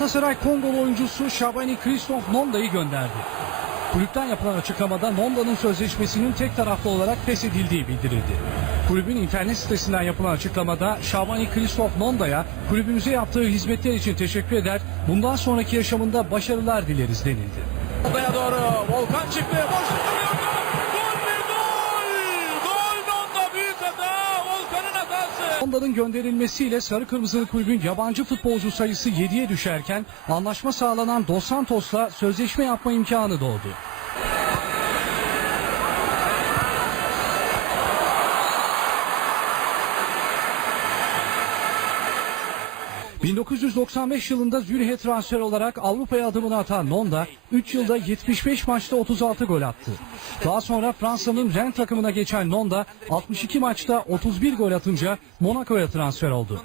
Galatasaray Kongolu oyuncusu Şabani Christoph Nonda'yı gönderdi. Kulüpten yapılan açıklamada Nonda'nın sözleşmesinin tek taraflı olarak feshedildiği bildirildi. Kulübün internet sitesinden yapılan açıklamada Şabani Christoph Nonda'ya kulübümüze yaptığı hizmetler için teşekkür eder, bundan sonraki yaşamında başarılar dileriz denildi. Nonda'ya doğru Volkan çıktı. Hatası. Nonda'nın gönderilmesiyle Sarı Kırmızılı Kulübün yabancı futbolcu sayısı 7'ye düşerken anlaşma sağlanan Dos Santos'la sözleşme yapma imkanı doğdu. ...1995 yılında Zürih'e transfer olarak Avrupa'ya adımını atan Nonda... ...3 yılda 75 maçta 36 gol attı. Daha sonra Fransa'nın Rennes takımına geçen Nonda... ...62 maçta 31 gol atınca Monaco'ya transfer oldu.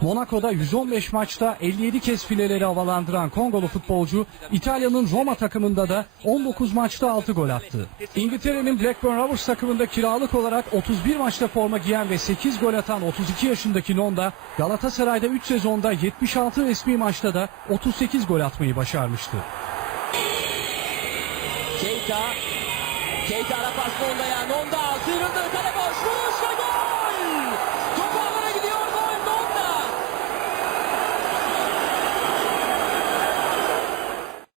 Monaco'da 115 maçta 57 kez fileleri havalandıran Kongolu futbolcu... ...İtalya'nın Roma takımında da 19 maçta 6 gol attı. İngiltere'nin Blackburn Rovers takımında kiralık olarak 31 maçta forma giyen ve 8 gol atan 32 yaşındaki Nonda... ...Galatasaray'da 3 sezonda 76 resmi maçta da 38 gol atmayı başarmıştı. Keita. Keita ara pas. Nonda sıyrıldı. Kale boş. Vur.